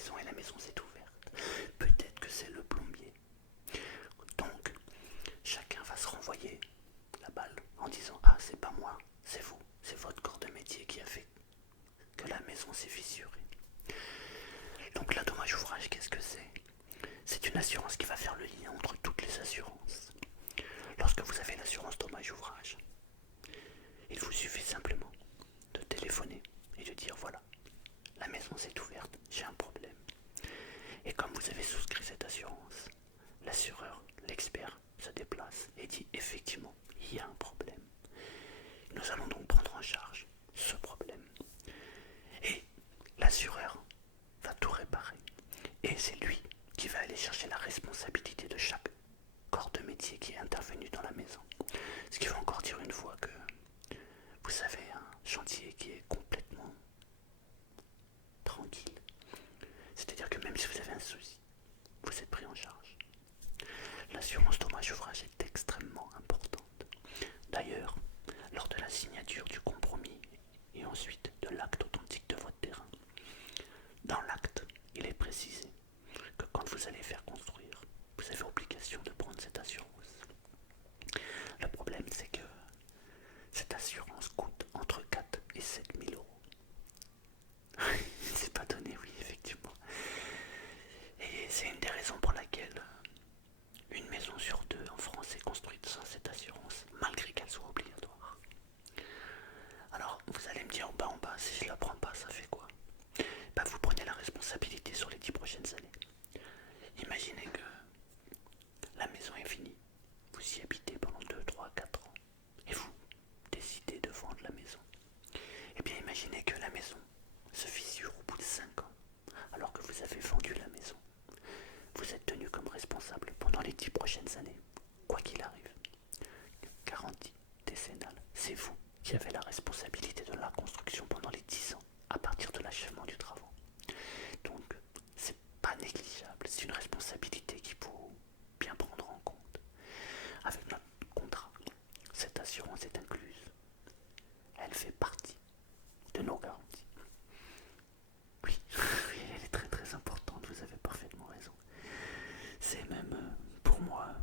maison et la maison s'est ouverte. Peut-être que c'est le plombier. Donc, chacun va se renvoyer la balle en disant ah, c'est pas moi, c'est vous, c'est votre corps de métier qui a fait que la maison s'est fissurée. Donc, la dommage ouvrage, qu'est-ce que c'est? C'est une assurance qui va faire le lien entre toutes les assurances. Lorsque vous avez l'assurance dommage ouvrage, il vous suffit simplement de téléphoner et de dire voilà, la maison s'est ouverte, j'ai un problème. Et comme vous avez souscrit cette assurance, l'assureur, l'expert, se déplace et dit effectivement, il y a un problème. Nous allons donc prendre en charge ce problème. Et l'assureur va tout réparer. Et c'est lui qui va aller chercher la responsabilité de chaque corps de métier qui est intervenu dans la maison. Ce qui veut encore dire une fois que vous avez un chantier qui est complètement tranquille. C'est-à-dire que même si vous avez un souci, vous êtes pris en charge. L'assurance dommage ouvrage est extrêmement importante. D'ailleurs, lors de la signature du compromis et ensuite de l'acte authentique de votre terrain, dans l'acte, il est précisé que quand vous allez faire construire, vous avez obligation de prendre cette assurance. Le problème, c'est que cette assurance coûte entre 4 et 7 000 euros. C'est pas donné, oui, effectivement. Et c'est une des raisons pour laquelle une maison sur deux en France est construite sans cette assurance, malgré qu'elle soit obligatoire. Alors, vous allez me dire, bah en bas, si je la prends pas, ça fait quoi? Bah vous prenez la responsabilité sur les 10 prochaines années. Imaginez que la maison est finie, vous y habitez pendant 2, 3, 4 ans, et vous décidez de vendre la maison. Eh bien imaginez que la maison se fissure au bout de 5 ans, alors que vous avez vendu la maison. Vous êtes tenu comme responsable pendant les 10 prochaines années, quoi qu'il arrive. Garantie décennale, c'est vous qui avez la responsabilité de la construction pendant les 10 ans, à partir de l'achèvement du travaux. Donc, c'est pas négligeable, c'est une responsabilité qu'il faut bien prendre en compte. Avec notre contrat, cette assurance est incluse. Elle fait partie de nos garanties. Oui, elle est très très importante, vous avez parfaitement raison. C'est même, pour moi,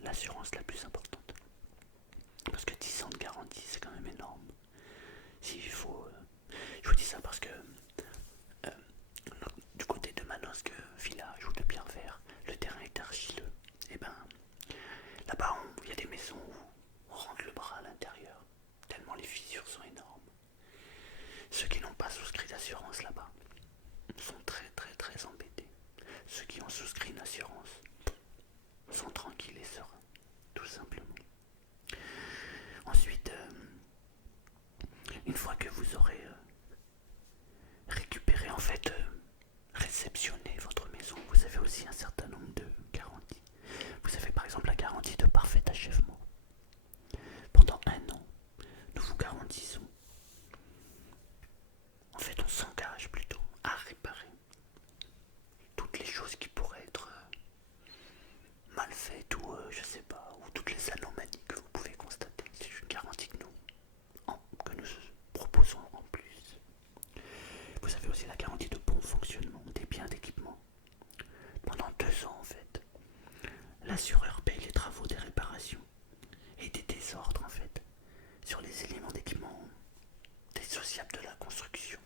l'assurance la plus importante. Parce que 10 ans de garantie, c'est quand même énorme. S'il faut... je vous dis ça parce que du côté de Manosque village ou de Pierrevert, le terrain est argileux. Et ben, là-bas, il y a des maisons où on rentre le bras à l'intérieur, tellement les fissures sont énormes. Ceux qui n'ont pas souscrit d'assurance là-bas sont très très très embêtés. Ceux qui ont souscrit une assurance sont tranquilles et sereins, tout simplement. Ensuite, une fois que vous aurez récupéré, en fait, réceptionné votre maison, vous avez aussi un certain nombre de garanties. Vous avez par exemple la garantie de parfait achèvement. Pendant 1 an, nous vous garantissons, en fait on s'engage plutôt à réparer toutes les choses qui pourraient être mal faites ou je sais pas, ou toutes les anomalies que vous pouvez constater. C'est une garantie que nous proposons en plus. Vous avez aussi la garantie de bon fonctionnement des biens d'équipement. Pendant 2 ans en fait, l'assureur paye les travaux des réparations et des désordres en fait sur les éléments d'équipement dissociables de la construction.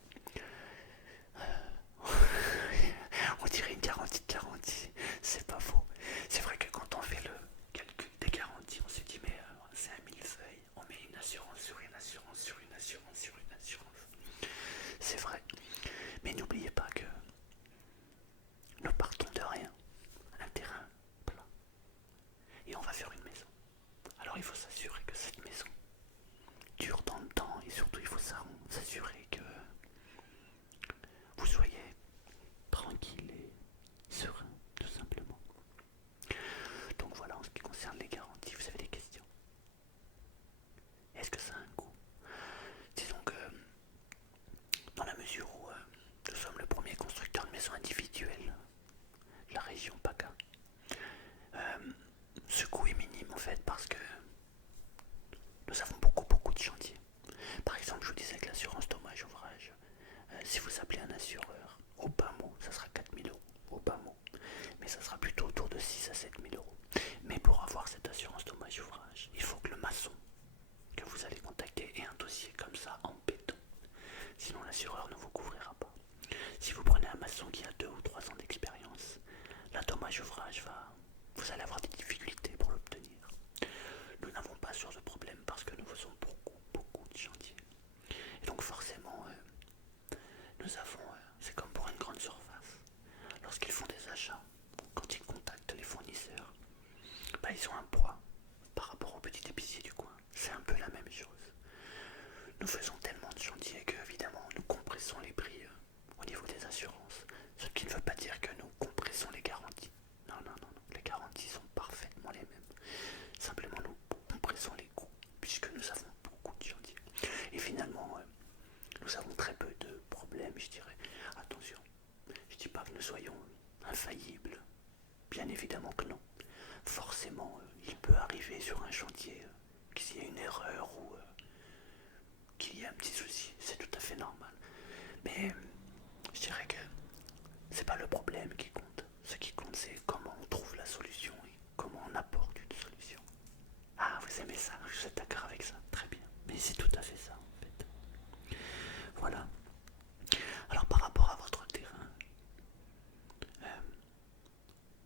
On dirait une garantie de garantie, c'est pas faux. C'est vrai que quand on fait le calcul des garanties, on se dit mais c'est un millefeuille, on met une assurance sur une assurance sur une assurance sur une assurance. C'est vrai, mais n'oubliez pas que nous partons de rien, un terrain plat, et on va faire une maison. Alors il faut s'assurer que cette maison dure dans le temps et surtout il faut s'assurer que vous soyez tranquille et serein, tout maçon qui a 2 ou 3 ans d'expérience, la dommage ouvrage vous allez avoir des difficultés pour l'obtenir. Nous n'avons pas sur ce problème parce que nous faisons beaucoup de chantiers. Et donc forcément, nous avons, c'est comme pour une grande surface, lorsqu'ils font des achats, quand ils contactent les fournisseurs, ils ont un poids par rapport au petit épicier du coin. C'est un peu la même chose. Nous faisons tellement de chantiers que, évidemment, nous compressons les prix au niveau des assurances. Ce qui ne veut pas dire que nous compressons les garanties. Non, les garanties sont parfaitement les mêmes. Simplement, nous compressons les coûts, puisque nous avons beaucoup de chantiers. Et finalement, nous avons très peu de problèmes, je dirais. Attention, je ne dis pas que nous soyons infaillibles. Bien évidemment que non. Forcément, il peut arriver sur un chantier qu'il y ait une erreur ou qu'il y ait un petit souci. C'est tout à fait normal. Mais je dirais que c'est pas le problème qui compte. Ce qui compte, c'est comment on trouve la solution et comment on apporte une solution. Ah, vous aimez ça? Vous êtes d'accord avec ça? Très bien. Mais c'est tout à fait ça, en fait. Voilà. Alors, par rapport à votre terrain,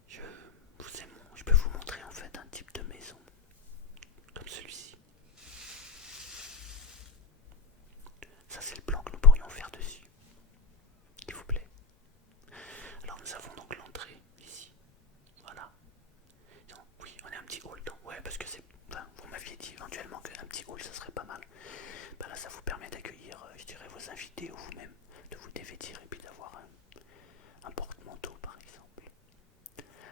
je, je peux vous montrer en fait un type de maison comme celui-ci. Ça, c'est le plan que nous pourrions faire dessus, s'il vous plaît. Alors, nous avons donc l'entrée ici. Voilà. Donc, oui, on est un petit hall. Ouais, parce que c'est. Enfin, vous m'aviez dit éventuellement qu'un petit hall, ça serait pas mal. Là, ça vous permet d'accueillir, je dirais, vos invités ou vous-même, de vous dévêtir et puis d'avoir un porte-manteau, par exemple.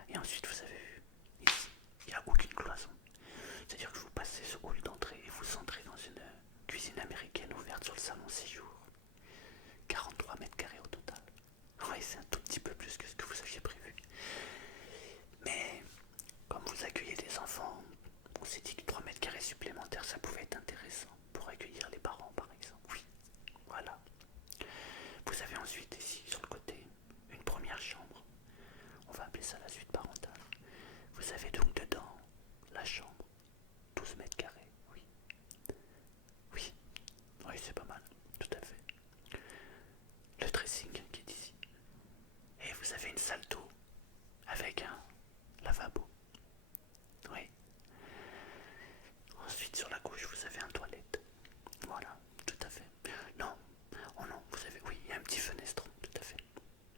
Et ensuite, vous avez vu, ici, il n'y a aucune cloison. C'est-à-dire que vous passez ce hall d'entrée et vous entrez dans une cuisine américaine ouverte sur le salon séjour. 43 mètres carrés au total. Oui, c'est un tout petit peu plus que ce que vous aviez prévu. Mais comme vous accueillez des enfants, on s'est dit que 3 mètres carrés supplémentaires, ça pouvait être intéressant pour accueillir les parents, par exemple. Oui, voilà. Vous avez ensuite ici, sur le côté, une première chambre. On va appeler ça la suite parentale. Vous avez donc dedans la chambre, 12 mètres carrés, oui. Oui, oui, c'est pas mal, tout à fait. Le dressing qui est ici. Et vous avez une salle d'eau avec un lavabo. Oui. Ensuite, sur la gauche, vous avez un toilette. Voilà, tout à fait. Non, oh non, vous avez, oui, il y a un petit fenestron, tout à fait.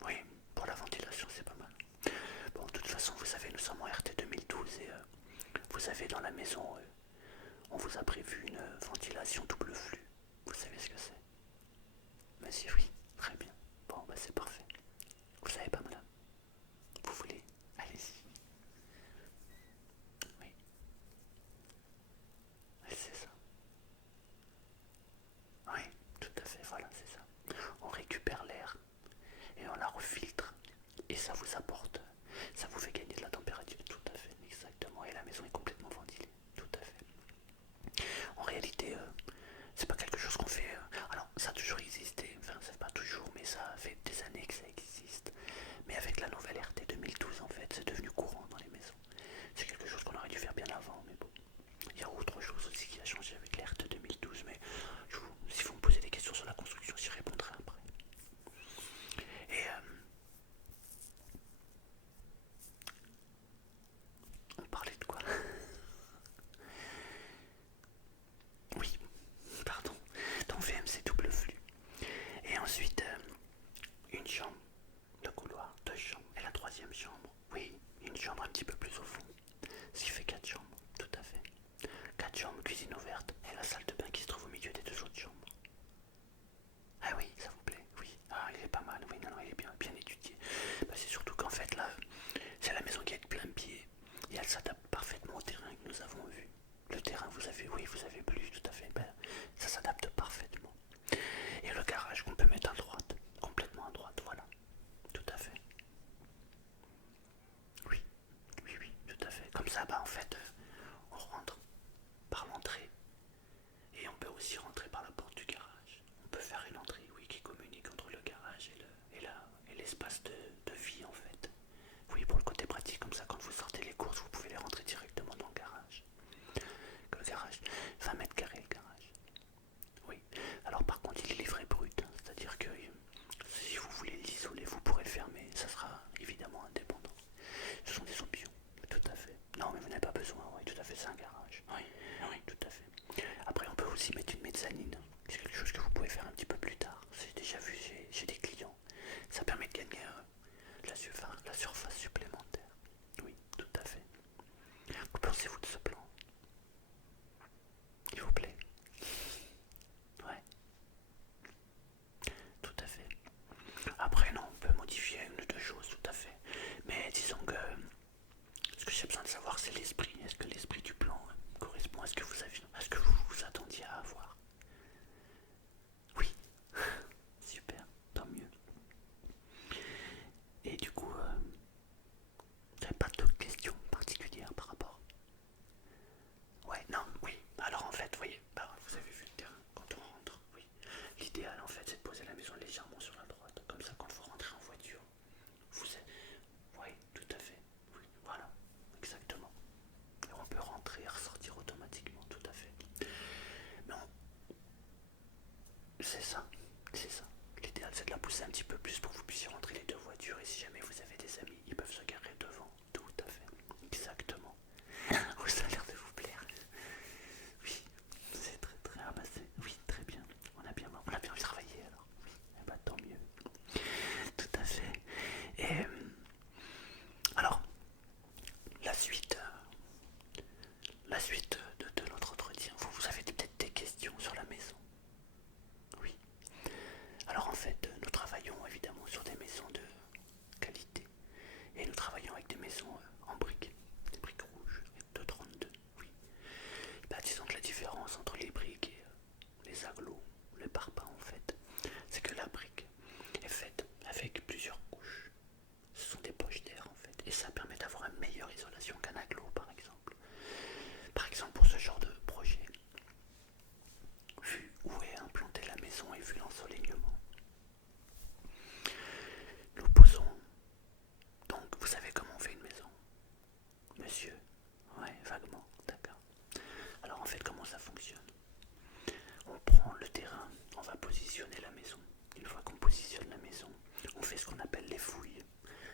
Oui, pour la ventilation, c'est pas mal. Bon, de toute façon, vous savez, nous sommes en RT 2012 et vous savez, dans la maison, on vous a prévu une ventilation double flux. Vous savez ce que c'est? Monsieur, oui, très bien. Bon, c'est parfait. Vous savez pas, madame? Vous voulez? Allez-y. Oui. Oui, c'est ça. Oui, tout à fait, voilà, c'est ça. On récupère l'air et on la refiltre. Et ça vous apporte, ça vous fait gagner de la température. Tout à fait, exactement. Et la maison est complètement ventilée. Tout à fait. En réalité, c'est pas quelque chose qu'on fait. Alors, ça a toujours existé. Enfin, c'est pas toujours, mais ça fait des années que ça existe. Mais avec la nouvelle RT 2012, en fait, c'est devenu courant dans les maisons. C'est quelque chose qu'on aurait dû faire bien avant, mais bon. Il y a autre chose aussi qui a changé avec la RT 2012, mais si vous me posez des questions sur la construction, j'y répondrai après. Et on parlait de quoi? Oui, pardon. Dans VMC double flux. Et ensuite, une chambre de couloir, 2 chambres. Et la troisième chambre, oui, une chambre un petit peu plus au fond. Ce qui fait 4 chambres, tout à fait. 4 chambres, cuisine ouverte et la salle de bain qui se trouve au milieu des 2 autres chambres. Ah oui, ça vous plaît? Oui. Ah, il est pas mal, oui, non, il est bien étudié. C'est surtout qu'en fait, là, c'est la maison qui est de plein pied. Et elle s'adapte parfaitement au terrain que nous avons vu. Le terrain, vous avez plus, tout à fait. Ça s'adapte parfaitement. Et le garage qu'on peut mettre à droite, complètement à droite, voilà. Tout à fait. Oui, oui, tout à fait. Comme ça, en fait, on rentre par l'entrée et on peut aussi rentrer par la porte du garage. On peut faire une entrée, oui, qui communique entre le garage et l'espace de vie, en fait. Oui, pour le côté pratique, comme ça, quand vous sortez les courses, vous pouvez les rentrer directement dans le garage. Le garage, 20 mètres carrés. C'est ça. L'idéal c'est de la pousser un petit peu plus pour que vous puissiez rentrer les deux voitures et si jamais vous avez des amis, ils peuvent se garer devant. Tout à fait. Exactement. Oh, ça a l'air de vous plaire. Oui, c'est très très ramassé. Oui, très bien. On a bien travaillé alors. Oui, eh ben, tant mieux. Tout à fait. Et alors, la suite, de notre entretien, vous avez peut-être des questions sur la maison. Oui. Alors en fait, nous travaillons évidemment sur des maisons de qualité. Et nous travaillons avec des maisons en briques, des briques rouges de 32, oui. Bah, disons que la différence entre les briques et les agglos, les parpaings en fait, c'est que la brique est faite avec plusieurs couches. Ce sont des poches d'air en fait, et ça permet d'avoir une meilleure isolation qu'un aglo par exemple. Par exemple pour ce genre de projet, vu où est implantée la maison et vu l'ensoleillement, nous posons, donc vous savez comment on fait une maison, monsieur? Ouais, vaguement, d'accord. Alors en fait comment ça fonctionne? On prend le terrain, on va positionner la maison. Une fois qu'on positionne la maison, on fait ce qu'on appelle les fouilles.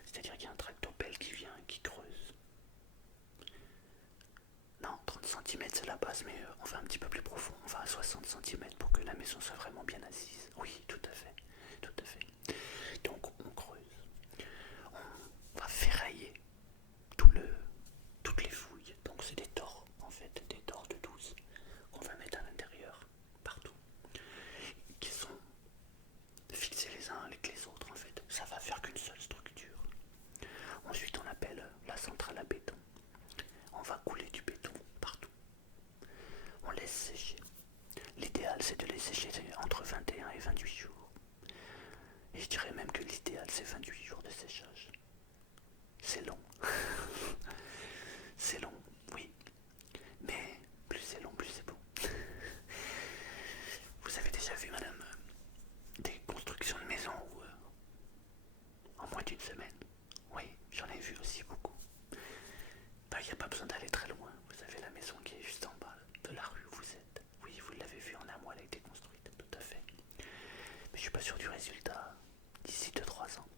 C'est-à-dire qu'il y a un tractopelle qui vient, qui creuse. Non, 30 cm c'est la base, mais on va un petit peu plus profond. On va à 60 cm pour que la maison soit vraiment bien assise. Oui, tout à fait, tout à fait. Donc on creuse. On va ferrailler tout le, toutes les fouilles. Donc c'est des tors, en fait, des tors de 12 qu'on va mettre à l'intérieur, partout, qui sont fixés les uns avec les autres en fait. Ça va faire qu'une seule structure. Ensuite on appelle la centrale à béton. On va couler du béton partout. On laisse sécher. L'idéal c'est de les sécher entre 21 et 28 jours. Et je dirais même que l'idéal c'est 28 jours de séchage. C'est long. C'est long, oui. Mais plus c'est long, plus c'est bon. Vous avez déjà vu, madame, des constructions de maisons où en moins d'une semaine? Oui, j'en ai vu aussi beaucoup. Bah, il n'y a pas besoin d'aller très loin. Vous avez la maison qui est juste en bas de la rue où vous êtes. Oui, vous l'avez vu en amont, elle a été construite, tout à fait. Mais je suis pas sûr du résultat d'ici 2-3 ans.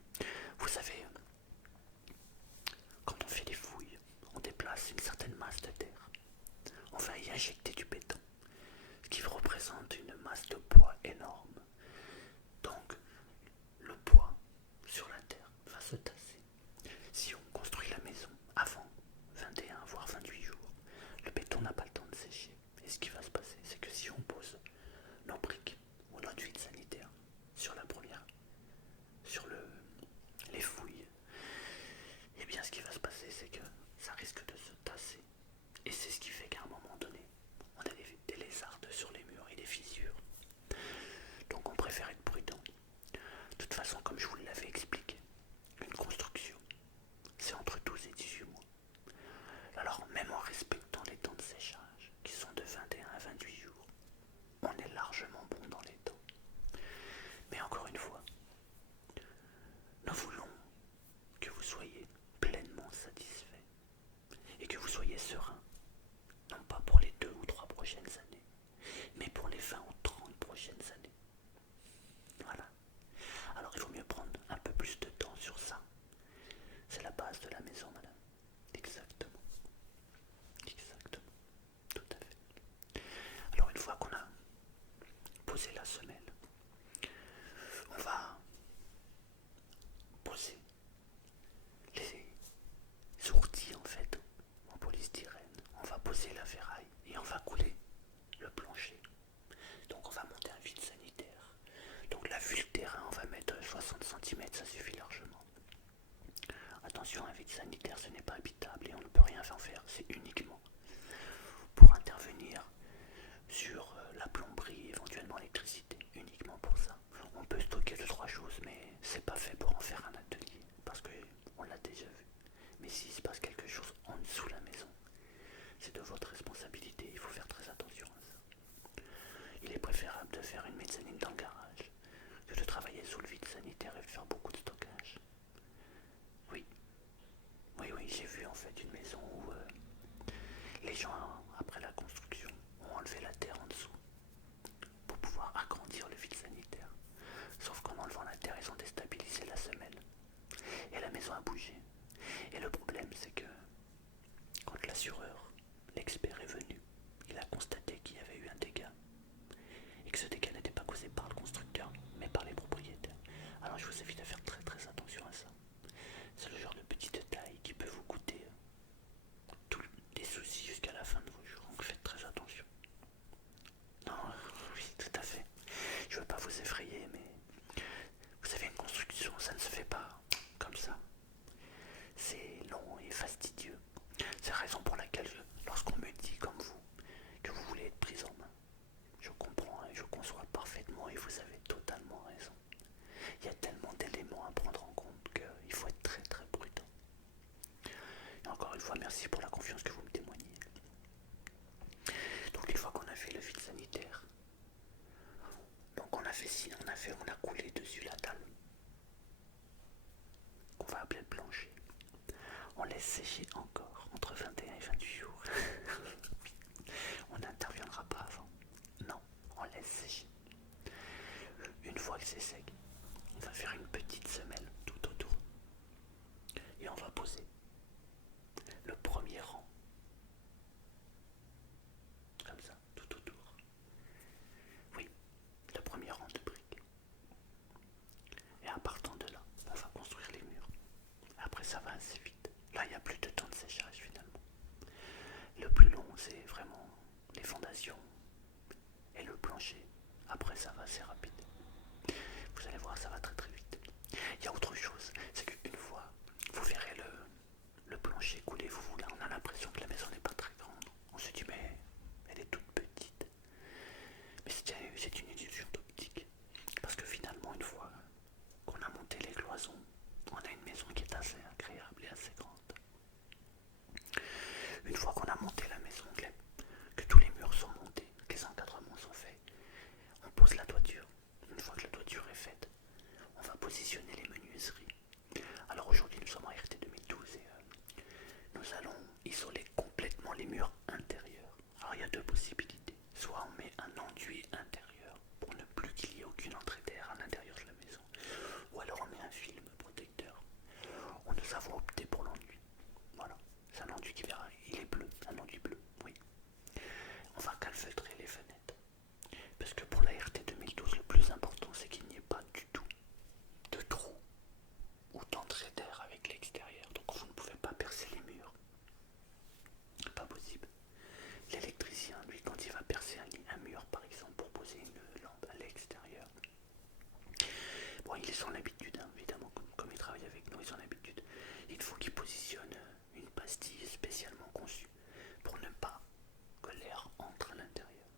Vous savez, quand on fait des fouilles, on déplace une certaine masse de terre. On va y injecter du béton, ce qui représente une masse de poids énorme. Donc, le poids sur la terre va se tasser. Si on construit la maison avant 21 voire 28 jours, le béton n'a pas le temps de sécher. Et ce qui va se passer, c'est que si on pose nos briques ou notre huile sanitaire sur la première, sur les fouilles, et bien ce qui va se passer, c'est que ça risque de se tasser. Et c'est ce qui fait qu'à un moment donné, on a des lézardes sur les murs et des fissures. Donc on préfère être prudent. De toute façon, comme je vous l'avais expliqué, une construction, c'est entre 12 et 18 mois. Alors même en respectant les temps de séchage, qui sont de 21 à 28 jours, on est largement bon dans les temps. Mais encore une fois, nous voulons que vous soyez pleinement satisfait et que vous soyez serein, non pas pour les 2 ou 3 prochaines années, mais pour les 20 ou 30 prochaines années. Voilà. Alors il vaut mieux prendre un peu plus de temps sur ça. C'est la base de la maison, madame. Exactement. Exactement. Tout à fait. Alors une fois qu'on a posé la semelle, on va poser les outils en fait en polystyrène. On va poser la ferraille et on va couler le plancher. Donc on va monter un vide sanitaire. Donc là, vu le terrain, on va mettre 60 cm, ça suffit largement. Attention, un vide sanitaire, ce n'est pas habitable et on ne peut rien en faire. C'est uniquement pour intervenir sur la plomberie, éventuellement l'électricité, uniquement pour ça. On peut stocker 2-3 choses, mais c'est pas fait pour en faire un atelier, parce qu'on l'a déjà vu. Mais s'il se passe quelque chose en dessous de la maison, c'est de votre responsabilité, il faut faire très attention à ça. Il est préférable de faire une mezzanine dans le garage que de travailler sous le vide sanitaire et de faire beaucoup de stockage. Oui, oui, j'ai vu en fait une maison où fait, on a coulé dessus la dalle, qu'on va appeler le plancher. On laisse sécher encore entre 21 et 28 jours. On n'interviendra pas avant. Non, on laisse sécher. Une fois que c'est sec, on va faire une petite semelle tout autour. Et on va poser le premier rang. Comme ça, tout autour. Oui, le premier rang de briques. Et en partant de là, on va construire les murs. Après, ça va assez vite. Là, il n'y a plus de temps de séchage finalement. Le plus long, c'est vraiment les fondations et le plancher. Après, ça va assez rapide. Vous allez voir, ça va très très vite. Il y a autre chose, c'est qu'une fois, vous verrez le plancher couler, là, on a l'impression que la maison n'est pas très grande. On se dit, mais elle est toute petite. Mais c'est une illusion d'optique. Parce que finalement, une fois qu'on a monté les cloisons, on a une maison qui est assez agréable et assez grande. Une fois qu'on a monté la maison, que tous les murs sont montés, que les encadrements sont faits, on pose la toiture. Une fois que la toiture est faite, on va positionner les menuiseries. Alors aujourd'hui, nous sommes en RT 2012 et nous allons isoler complètement les murs intérieurs. Alors il y a deux possibilités. Soit on met un enduit intérieur pour ne plus qu'il y ait aucune entrée d'air à l'intérieur de la maison, ou alors on met un film protecteur. Nous avons opté pour l'enduit. Voilà, c'est un enduit qui verra, il est bleu, un enduit bleu, oui. On va calfeutrer les fenêtres. Parce que pour la RT 2012, le plus important, c'est qu'il n'y ait pas du tout de trou ou d'entrée d'air avec l'extérieur. Donc vous ne pouvez pas percer les murs. Pas possible. L'électricien, lui, quand il va percer un mur, par exemple, pour poser une lampe à l'extérieur, bon, ils ont l'habitude, hein, évidemment, comme ils travaillent avec nous, ils ont l'habitude. Il faut qu'ils positionnent une pastille spécialement conçue pour ne pas que l'air entre à l'intérieur.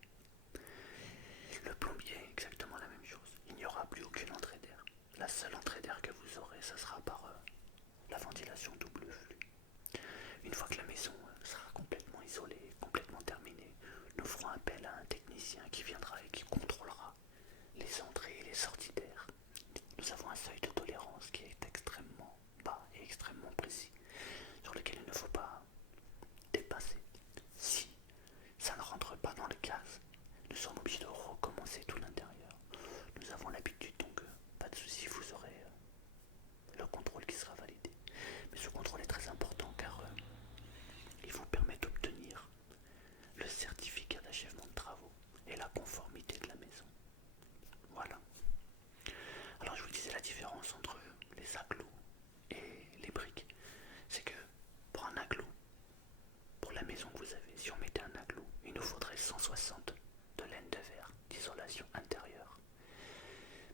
Le plombier, exactement la même chose. Il n'y aura plus aucune entrée d'air. La seule entrée d'air que vous aurez, ça sera par la ventilation double flux. Une fois que la maison sera complètement isolée, complètement terminée, nous ferons appel à un technicien qui viendra et qui contrôlera les entrées et les sorties d'air. Nous avons un seuil de tolérance qui est extrêmement bas et extrêmement précis, sur lequel il ne faut pas dépasser. Si ça ne rentre pas dans le gaz, nous sommes obligés de recommencer tout l'intérieur. Nous avons l'habitude, donc pas de souci, vous aurez le contrôle qui sera validé. Mais ce contrôle est très important car il vous permet d'obtenir le certificat d'achèvement de travaux et la conformité de la maison. Voilà. Alors je vous disais la différence entre les agglos et les briques, c'est que pour un agglo, pour la maison que vous avez, si on mettait un agglo, il nous faudrait 160 de laine de verre d'isolation intérieure.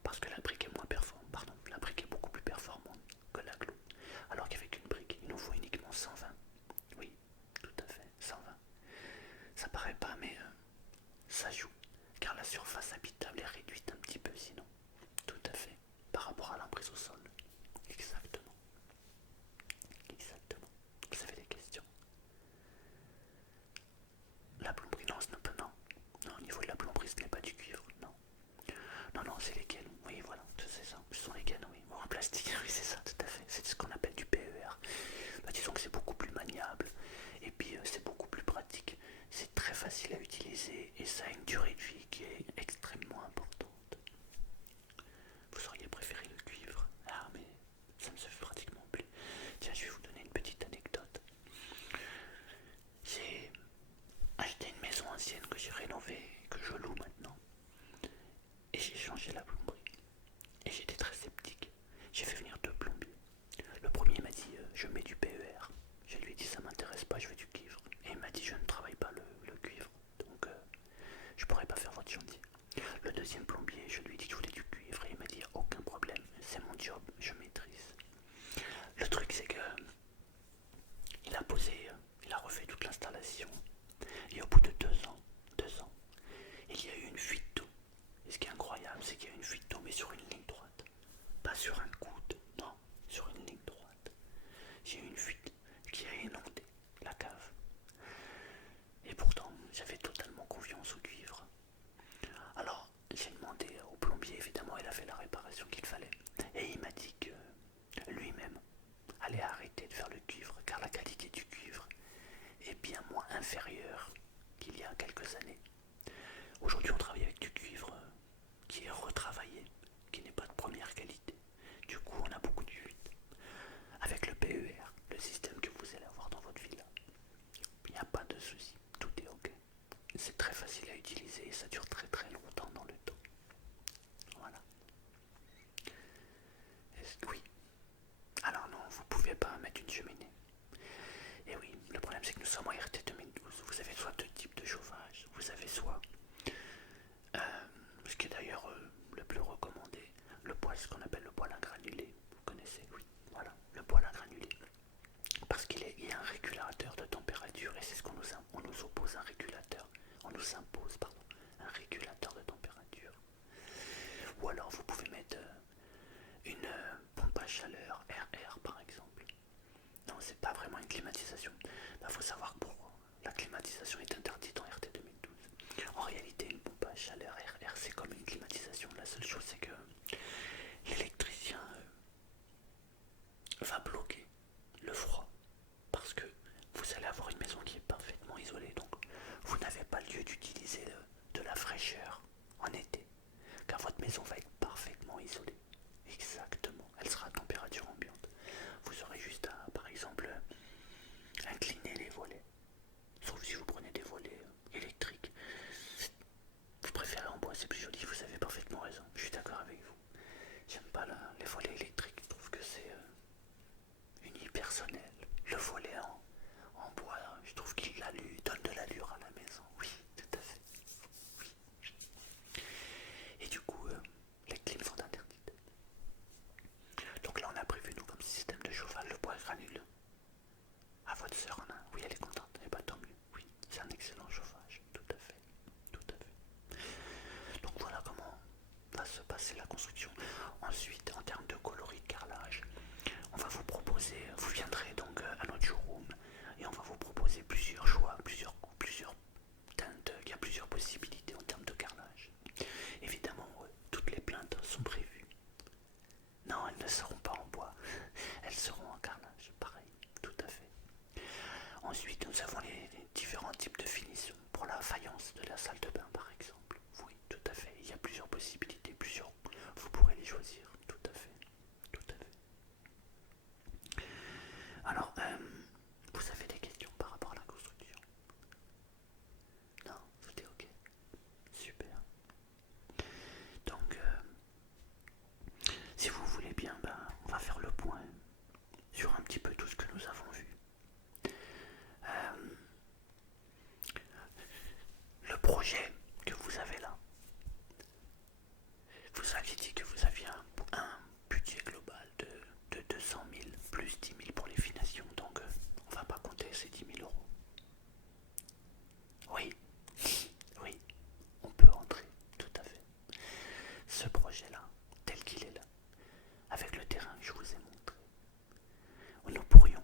Parce que la brique est moins performante, la brique est beaucoup plus performante que l'agglo. Alors qu'avec une brique, il nous faut uniquement 120. Oui, tout à fait, 120. Ça paraît pas, mais ça joue, car la surface habitable est réduite un petit peu sinon. Tout à fait, par rapport à l'emprise au sol. Exactement. Exactement. Vous avez des questions? La plomberie, non, non, au niveau de la plomberie, ce n'est pas du cuivre, non. Non, non, c'est les canons, oui, voilà, c'est ça, ce sont les canons, oui, bon, en plastique, oui, c'est ça, tout à fait, c'est ce qu'on appelle du PER. Bah, disons que c'est beaucoup plus maniable, et puis c'est beaucoup plus pratique, c'est très facile à utiliser, et ça a une durée de vie qui est extrêmement importante. Vous auriez préféré le cuivre? Ah, mais ça ne se fait pratiquement plus. Tiens, je vais vous donner une petite anecdote. J'ai acheté une maison ancienne que j'ai rénovée, que je loue maintenant, et j'ai changé la plomberie. Et j'étais très sceptique. J'ai fait venir deux plombiers. Le premier Oui. Alors non, vous pouvez pas mettre une cheminée. Et oui, le problème c'est que nous sommes en RT 2012. Vous avez soit deux types de chauffage. Vous avez soit, ce qui est d'ailleurs le plus recommandé, le poêle, ce qu'on appelle le poêle à granulés. Vous connaissez, oui. Voilà, le poêle à granulés. Parce il y a un régulateur de température et c'est ce qu'on on nous oppose un régulateur. On nous impose, pardon, un régulateur de température. Ou alors vous pouvez mettre une pompe à chaleur RR par exemple. Non, c'est pas vraiment une climatisation. Il faut savoir que la climatisation est interdite en RT 2012. En réalité, une pompe à chaleur RR, c'est comme une climatisation. La seule chose, c'est que l'électricien va bloquer le froid parce que vous allez avoir une maison qui est parfaitement isolée. Donc, vous n'avez pas lieu d'utiliser de la fraîcheur en été, car votre maison va être parfaitement isolée. Exactement, elle sera à température ambiante. Vous aurez juste à, par exemple, incliner les volets. Sauf si vous prenez des volets électriques. Vous préférez en bois, c'est plus joli, vous avez parfaitement raison. Je suis d'accord avec vous. J'aime pas les volets électriques, je trouve que c'est unipersonnel. Le volet en bois, je trouve qu'il donne de l'allure à la maison. Oui, tout à fait. Oui. Et du coup, les clims sont interdites. Donc là, on a prévu, nous, comme système de chauffage, le bois granule. À votre sœur en a. Oui, elle est contente. Et bah tant mieux. Oui, c'est un excellent chauffage. Tout à fait. Tout à fait. Donc voilà comment va se passer la construction. Ensuite, en termes de coloris de carrelage, on va vous proposer, vous viendrez donc à notre showroom et on va vous proposer plusieurs choix, plusieurs teintes. Il y a plusieurs possibilités en termes de carrelage. Évidemment, toutes les plaintes sont prévues. Non, elles ne seront pas en bois, elles seront en carrelage, pareil, tout à fait. Ensuite, nous avons les différents types de finitions. Pour la faïence de la salle de bain, par exemple. Oui, tout à fait. Il y a plusieurs possibilités, plusieurs. Vous pourrez les choisir, tout à fait. Tout à fait. Alors, vous avez des questions par rapport à la construction? Non, tout est ok. Super. Donc, si vous voulez bien, on va faire le point sur un petit peu tout ce que nous avons vu. Le projet que vous avez là, vous aviez dit que vous aviez un budget global de 200 000 plus 10 000 pour les finations, donc on ne va pas compter ces 10 000 euros. Oui, oui, on peut rentrer, tout à fait. Ce projet-là, tel qu'il est là, avec le terrain que je vous ai montré, nous pourrions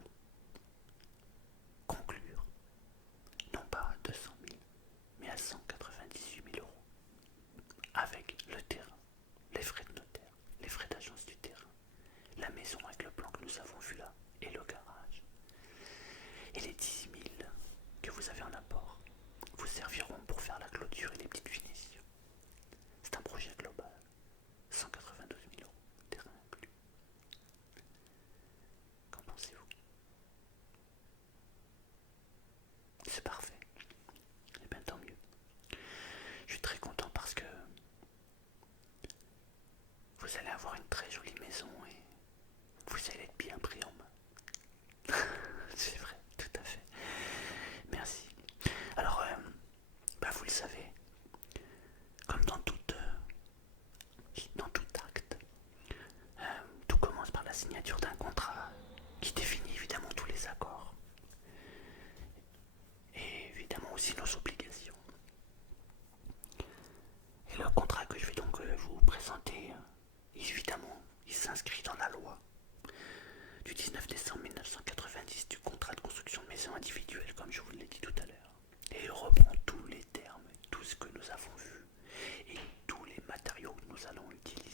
conclure, non pas à 200 000, mais à 198 000 euros, avec le terrain, les frais de notaire, les frais d'agence du terrain, la maison avec le plan que nous avons vu là, et le garage. Et les 10 000 que vous avez en apport vous serviront pour faire la clôture et les petites finitions. C'est un projet global. 192 000 euros, terrain inclus. Qu'en pensez-vous? C'est parfait. Et bien tant mieux. Je suis très content parce que vous allez avoir une très jolie maison et vous allez être bien pris en main. C'est vrai, tout à fait. Merci. Alors, vous le savez, comme dans tout acte, tout commence par la signature d'un contrat qui définit évidemment tous les accords et évidemment aussi nos obligations. Et le contrat que je vais donc vous présenter, évidemment, il s'inscrit dans la loi du 19 décembre 1990 du contrat de construction de maison individuelle, comme je vous l'ai dit tout à l'heure. Et il reprend tous les termes, tout ce que nous avons vu et tous les matériaux que nous allons utiliser.